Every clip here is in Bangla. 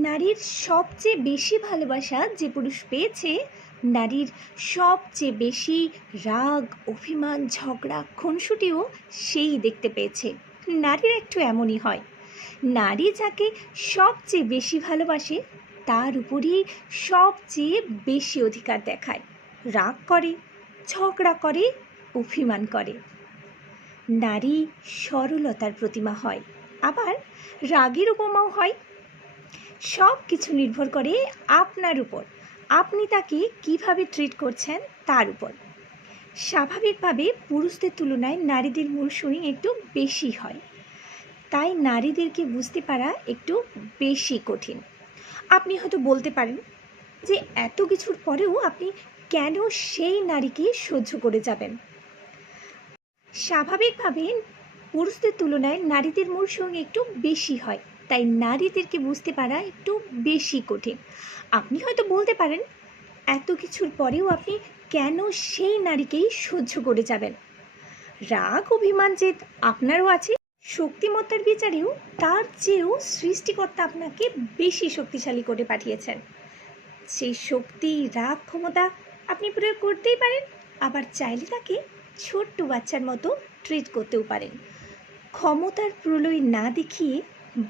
নারীর সবচেয়ে বেশি ভালোবাসা যে পুরুষ পেয়েছে, নারীর সবচেয়ে বেশি রাগ, অভিমান, ঝগড়া, খুনসুটিও সেই দেখতে পেয়েছে। নারীর একটু এমনই হয়। নারী যাকে সবচেয়ে বেশি ভালোবাসে, তার উপরই সবচেয়ে বেশি অধিকার দেখায়। রাগ করে, ঝগড়া করে, অভিমান করে। নারী সরলতার প্রতিমা হয়। আবার রাগের উপমাও হয়। সব কিছু নির্ভর করে আপনার উপর। আপনি তাকে কীভাবে ট্রিট করছেন তার উপর। স্বাভাবিকভাবে পুরুষদের তুলনায় নারীদের মুড সুইং একটু বেশি হয়। তাই নারীদেরকে বুঝতে পারা একটু বেশি কঠিন। আপনি হয়তো বলতে পারেন যে এত কিছুর পরেও আপনি কেন সেই নারীকে সহ্য করে যাবেন? স্বাভাবিকভাবে পুরুষদের তুলনায় নারীদের মূল সঙ্গে একটু বেশি হয়। তাই নারীদেরকে বুঝতে পারা একটু বেশি কঠিন। আপনি হয়তো বলতে পারেন, এত কিছুর পরেও আপনি কেন সেই নারীকেই সহ্য করে যাবেন? রাগ, অভিমান জেদ আপনারও আছে, শক্তিমত্তার বিচারেও তার চেয়েও সৃষ্টিকর্তা আপনাকে বেশি শক্তিশালী করে পাঠিয়েছেন। সেই শক্তি, রাগ, ক্ষমতা আপনি প্রয়োগ করতেই পারেন, আবার চাইলে তাকে ছোট্ট বাচ্চার মতো ট্রিট করতেও পারেন। ক্ষমতার প্রলয় না দেখিয়ে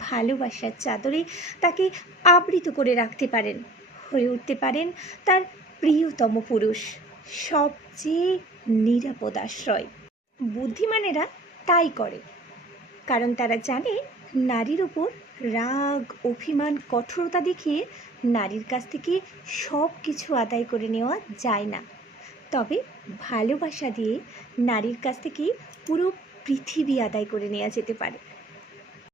ভালোবাসার চাদরে তাকে আবৃত করে রাখতে পারেন। হয়ে উঠতে পারেন তার প্রিয়তম পুরুষ, সবচেয়ে নিরাপদ আশ্রয়। বুদ্ধিমানেরা তাই করে, কারণ তারা জানে নারীর ওপর রাগ, অভিমান, কঠোরতা দেখিয়ে নারীর কাছ থেকে সব কিছু আদায় করে নেওয়া যায় না। তবে ভালোবাসা দিয়ে নারীর কাছ থেকে পুরো পৃথিবী আদায় করে নেওয়া যেতে পারে।